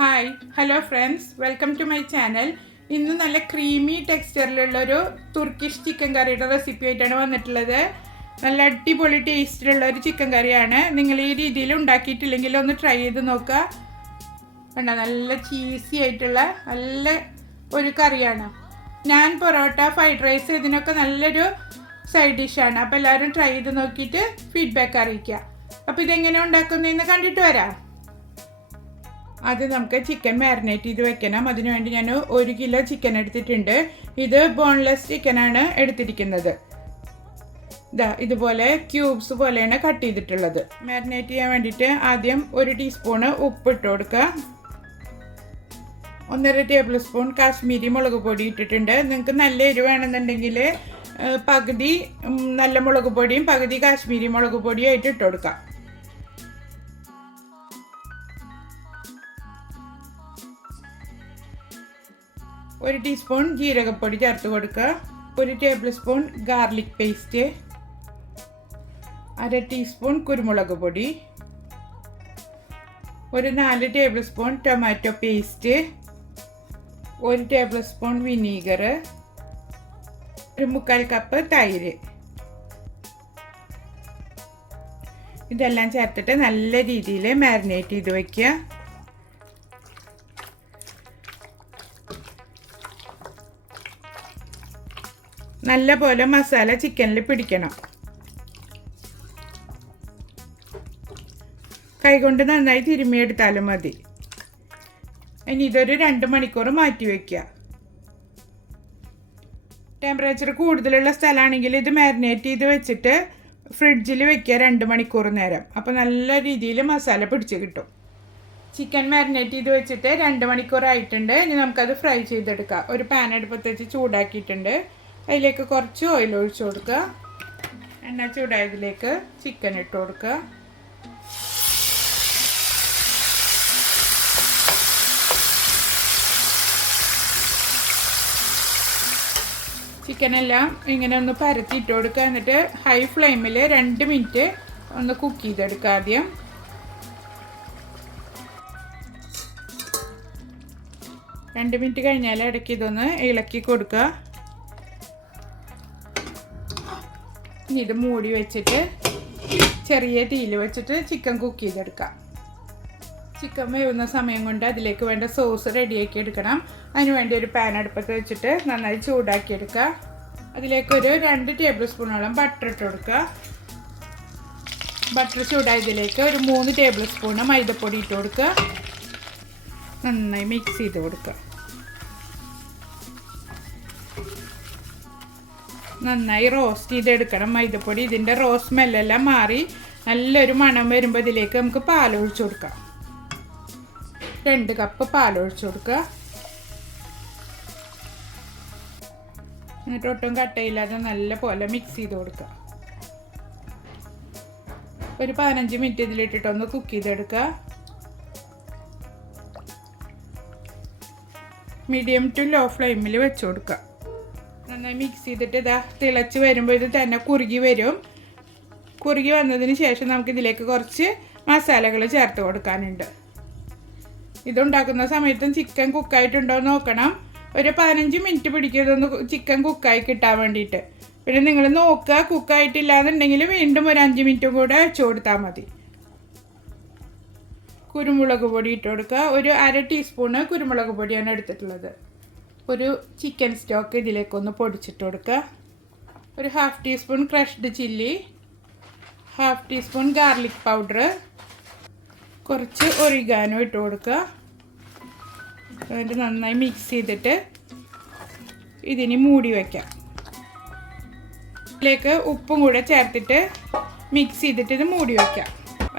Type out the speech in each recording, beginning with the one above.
Hi hello friends welcome to my channel ഇന്ന് നല്ല creamy ടെക്സ്ചറിലുള്ളൊരു തുർക്കിഷ് ചിക്കൻ കറിയുടെ റെസിപ്പി ആയിട്ടാണ് വന്നിട്ടുള്ളത്. നല്ല അടിപൊളി ടേസ്റ്റിലുള്ള ഒരു ചിക്കൻ കറിയാണ് നിങ്ങൾ ഈ രീതിയിൽ ഉണ്ടാക്കിയിട്ടില്ലെങ്കിൽ ഒന്ന് ട്രൈ ചെയ്ത് നോക്കുക. വേണ്ട നല്ല ചീസി ആയിട്ടുള്ള നല്ല ഒരു കറിയാണ് ഞാൻ പൊറോട്ട ഫ്രൈഡ് റൈസ് ഇതിനൊക്കെ നല്ലൊരു സൈഡ് ഡിഷാണ് അപ്പോൾ എല്ലാവരും ട്രൈ ചെയ്ത് നോക്കിയിട്ട് ഫീഡ്ബാക്ക് അറിയിക്കുക. അപ്പോൾ ഇതെങ്ങനെ ഉണ്ടാക്കുന്നതെന്ന് കണ്ടിട്ട് വരാം. ആദ്യം നമുക്ക് ചിക്കൻ മാരിനേറ്റ് ചെയ്ത് വെക്കണം. അതിനുവേണ്ടി ഞാൻ ഒരു കിലോ ചിക്കൻ എടുത്തിട്ടുണ്ട്. ഇത് ബോൺലെസ് ചിക്കനാണ് എടുത്തിരിക്കുന്നത്. ഇതാ ഇതുപോലെ ക്യൂബ്സ് പോലെയാണ് കട്ട് ചെയ്തിട്ടുള്ളത്. മാരിനേറ്റ് ചെയ്യാൻ വേണ്ടിയിട്ട് ആദ്യം ഒരു ടീസ്പൂണ് ഉപ്പ് ഇട്ട് കൊടുക്കുക. ഒന്നര ടേബിൾ സ്പൂൺ കാശ്മീരി മുളക് പൊടി ഇട്ടിട്ടുണ്ട്. നിങ്ങൾക്ക് നല്ല എരിവ് വേണമെന്നുണ്ടെങ്കിൽ പകുതി നല്ല മുളക് പൊടിയും പകുതി കാശ്മീരി മുളക് പൊടിയും ആയിട്ട് ഇട്ട് കൊടുക്കാം. ഒരു ടീസ്പൂൺ ജീരകപ്പൊടി ചേർത്ത് കൊടുക്കുക. ഒരു ടേബിൾ സ്പൂൺ ഗാർലിക് പേസ്റ്റ് അര ടീസ്പൂൺ കുരുമുളക് പൊടി. ഒരു നാല് ടേബിൾ സ്പൂൺ ടൊമാറ്റോ പേസ്റ്റ് ഒരു ടേബിൾ സ്പൂൺ വിനീഗർ ഒരു മുക്കാൽ കപ്പ് തൈര്. ഇതെല്ലാം ചേർത്തിട്ട് നല്ല രീതിയിൽ മാരിനേറ്റ് ചെയ്ത് വയ്ക്കുക നല്ല പോലെ മസാല ചിക്കനിൽ പിടിക്കണം. കൈകൊണ്ട് നന്നായി തിരുമ്മിയെടുത്താലും മതി. ഇനി ഇതൊരു രണ്ട് മണിക്കൂർ മാറ്റി വയ്ക്കുക ടെമ്പറേച്ചർ കൂടുതലുള്ള സ്ഥലമാണെങ്കിൽ ഇത് മാരിനേറ്റ് ചെയ്ത് വെച്ചിട്ട് ഫ്രിഡ്ജിൽ വെക്കുക രണ്ട് മണിക്കൂർ നേരം. അപ്പോൾ നല്ല രീതിയിൽ മസാല പിടിച്ച് കിട്ടും. ചിക്കൻ മാരിനേറ്റ് ചെയ്ത് വെച്ചിട്ട് രണ്ട് മണിക്കൂർ ആയിട്ടുണ്ട് ഇനി നമുക്കത് ഫ്രൈ ചെയ്തെടുക്കാം. ഒരു പാൻ അടുപ്പത്ത് വെച്ച് ചൂടാക്കിയിട്ടുണ്ട്. അതിലേക്ക് കുറച്ച് ഓയിൽ ഒഴിച്ചു കൊടുക്കുക. എണ്ണ ചൂടായതിലേക്ക് ചിക്കൻ ഇട്ട് കൊടുക്കുക. ചിക്കനെല്ലാം ഇങ്ങനെ ഒന്ന് പരത്തിയിട്ട് കൊടുക്കുക. എന്നിട്ട് ഹൈ ഫ്ലെയിമിൽ രണ്ട് മിനിറ്റ് ഒന്ന് കുക്ക് ചെയ്തെടുക്കുക ആദ്യം. രണ്ട് മിനിറ്റ് കഴിഞ്ഞാൽ ഇടയ്ക്ക് ഇതൊന്ന് ഇളക്കി കൊടുക്കുക. ഇനി ഇത് മൂടി വെച്ചിട്ട് ചെറിയ തീയിൽ വെച്ചിട്ട് ചിക്കൻ കുക്ക് ചെയ്തെടുക്കാം. ചിക്കൻ വേവുന്ന സമയം കൊണ്ട് അതിലേക്ക് വേണ്ട സോസ് റെഡിയാക്കി എടുക്കണം. അതിന് വേണ്ടി ഒരു പാൻ അടുപ്പത്ത് വെച്ചിട്ട് നന്നായി ചൂടാക്കി എടുക്കുക അതിലേക്ക് ഒരു രണ്ട് ടേബിൾ സ്പൂണോളം ബട്ടർ ഇട്ട് കൊടുക്കുക. ബട്ടർ ചൂടായതിലേക്ക് ഒരു മൂന്ന് ടേബിൾ സ്പൂണ് മൈദപ്പൊടി ഇട്ട് കൊടുക്കുക. നന്നായി മിക്സ് ചെയ്ത് കൊടുക്കുക. നന്നായി റോസ്റ്റ് ചെയ്തെടുക്കണം. മൈദപ്പൊടി ഇതിന്റെ റോസ് സ്മെല്ലെല്ലാം മാറി നല്ലൊരു മണം വരുമ്പോൾ ഇതിലേക്ക് നമുക്ക് പാൽ ഒഴിച്ചു കൊടുക്കാം. രണ്ട് കപ്പ് പാൽ ഒഴിച്ചു കൊടുക്കുക. എന്നിട്ട് ഒട്ടും കട്ടയില്ലാതെ നല്ല പോലെ മിക്സ് ചെയ്ത് കൊടുക്കുക. ഒരു പതിനഞ്ച് മിനിറ്റ് ഇതിലിട്ടിട്ടൊന്ന് കുക്ക് ചെയ്തെടുക്കുക. മീഡിയം ടു ലോ ഫ്ലെയിമിൽ വെച്ച് കൊടുക്കുക. നന്നായി മിക്സ് ചെയ്തിട്ട് ഇതാ തിളച്ച് വരുമ്പോൾ ഇത് തന്നെ കുറുകി വരും. കുറുകി വന്നതിന് ശേഷം നമുക്ക് ഇതിലേക്ക് കുറച്ച് മസാലകൾ ചേർത്ത് കൊടുക്കാനുണ്ട്. ഇതുണ്ടാക്കുന്ന സമയത്തും ചിക്കൻ കുക്കായിട്ടുണ്ടോ എന്ന് നോക്കണം. ഒരു പതിനഞ്ച് മിനിറ്റ് പിടിക്കും ഇതൊന്ന് ചിക്കൻ കുക്കായി കിട്ടാൻ വേണ്ടിയിട്ട്. പിന്നെ നിങ്ങൾ നോക്കുക കുക്കായിട്ടില്ല എന്നുണ്ടെങ്കിൽ വീണ്ടും ഒരു അഞ്ച് മിനിറ്റും കൂടെ വെച്ച് കൊടുത്താൽ മതി. കുരുമുളക് പൊടി ഇട്ട് കൊടുക്കുക. ഒരു അര ടീസ്പൂണ് കുരുമുളക് പൊടിയാണ് എടുത്തിട്ടുള്ളത്. ഒരു ചിക്കൻ സ്റ്റോക്ക് ഇതിലേക്കൊന്ന് പൊടിച്ചിട്ട് കൊടുക്കുക ഒരു half teaspoon crushed chilli half teaspoon garlic powder കുറച്ച് ഒറിഗാനോ ഇട്ട് കൊടുക്കുക എന്നിട്ട് നന്നായി മിക്സ് ചെയ്തിട്ട് ഇതിന് മൂടി വയ്ക്കാം ഇതിലേക്ക് ഉപ്പും കൂടെ ചേർത്തിട്ട് മിക്സ് ചെയ്തിട്ട് ഇത് മൂടി വയ്ക്കാം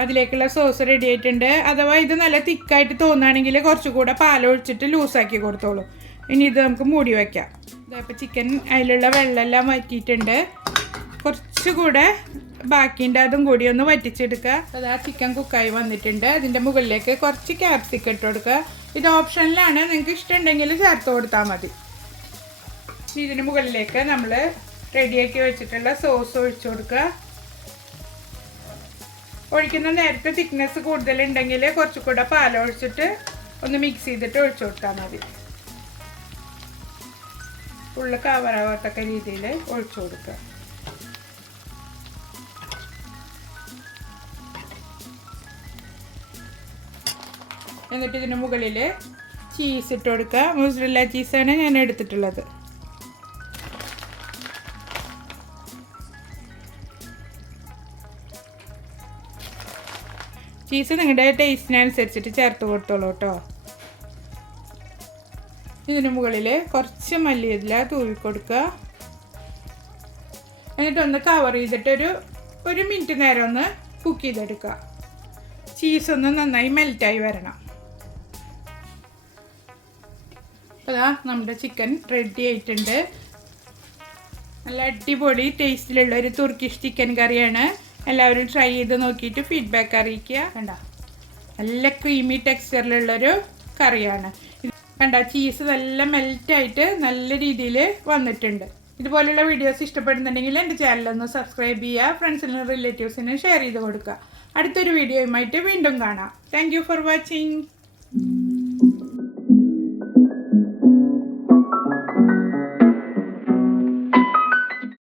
അതിലേക്കുള്ള സോസ് റെഡി ആയിട്ടുണ്ട്. അഥവാ ഇത് നല്ല തിക്കായിട്ട് തോന്നുകയാണെങ്കിൽ കുറച്ചുകൂടെ പാലൊഴിച്ചിട്ട് ലൂസാക്കി കൊടുത്തോളൂ. ഇനി ഇത് നമുക്ക് മൂടി വയ്ക്കാം ഇതപ്പോൾ ചിക്കൻ അതിലുള്ള വെള്ളമെല്ലാം വറ്റിയിട്ടുണ്ട്. കുറച്ചുകൂടെ ബാക്കിന്റെ അതും കൂടി ഒന്ന് വറ്റിച്ചെടുക്കുക. അതാ ചിക്കൻ കുക്കായി വന്നിട്ടുണ്ട്. അതിന്റെ മുകളിലേക്ക് കുറച്ച് ക്യാപ്സിക്കം ഇട്ട് കൊടുക്കുക. ഇത് ഓപ്ഷനിലാണ്. നിങ്ങൾക്ക് ഇഷ്ടമുണ്ടെങ്കിൽ ചേർത്ത് കൊടുത്താൽ മതി. ഇതിന് മുകളിലേക്ക് നമ്മൾ റെഡിയാക്കി വെച്ചിട്ടുള്ള സോസ് ഒഴിച്ചു കൊടുക്കുക. ഒഴിക്കുന്ന നേരത്തെ തിക്നെസ് കൂടുതലുണ്ടെങ്കിൽ കുറച്ചുകൂടെ പാലൊഴിച്ചിട്ട് ഒന്ന് മിക്സ് ചെയ്തിട്ട് ഒഴിച്ചു കൊടുത്താൽ മതി. ഫുള്ള് കവറാവാത്തക്ക രീതിയിൽ ഒഴിച്ചു കൊടുക്കുക. എന്നിട്ട് ഇതിന് മുകളിൽ ചീസ് ഇട്ട് കൊടുക്കുക. മുസ്ലില്ല ചീസാണ് ഞാൻ എടുത്തിട്ടുള്ളത്. ചീസ് നിങ്ങളുടെ ടേസ്റ്റിനനുസരിച്ചിട്ട് ചേർത്ത് കൊടുത്തോളൂ കേട്ടോ. ഇതിന് മുകളിൽ കുറച്ച് മല്ലിയില തൂവി കൊടുക്കുക. എന്നിട്ടൊന്ന് കവർ ചെയ്തിട്ടൊരു ഒരു മിനിറ്റ് നേരം ഒന്ന് കുക്ക് ചെയ്തെടുക്കുക. ചീസ് ഒന്ന് നന്നായി മെൽറ്റായി വരണം. അതാ നമ്മുടെ ചിക്കൻ റെഡി ആയിട്ടുണ്ട്. നല്ല അടിപൊളി ടേസ്റ്റിലുള്ള ഒരു തുർക്കിഷ് ചിക്കൻ കറിയാണ്. എല്ലാവരും ട്രൈ ചെയ്ത് നോക്കിയിട്ട് ഫീഡ്ബാക്ക് അറിയിക്കുക. വേണ്ട നല്ല ക്രീമി ടെക്സ്ചറിലുള്ളൊരു കറിയാണ്. കണ്ട ചീസ് മെൽറ്റ് ആയിട്ട് നല്ല രീതിയിൽ വന്നിട്ടുണ്ട്. ഇതുപോലെയുള്ള വീഡിയോസ് ഇഷ്ടപ്പെടുന്നുണ്ടെങ്കിൽ എന്റെ ചാനലൊന്ന് സബ്സ്ക്രൈബ് ചെയ്യുക ഫ്രണ്ട്സിനും റിലേറ്റീവ്സിനും ഷെയർ ചെയ്ത് കൊടുക്കുക. അടുത്തൊരു വീഡിയോയുമായിട്ട് വീണ്ടും കാണാം. Thank for watching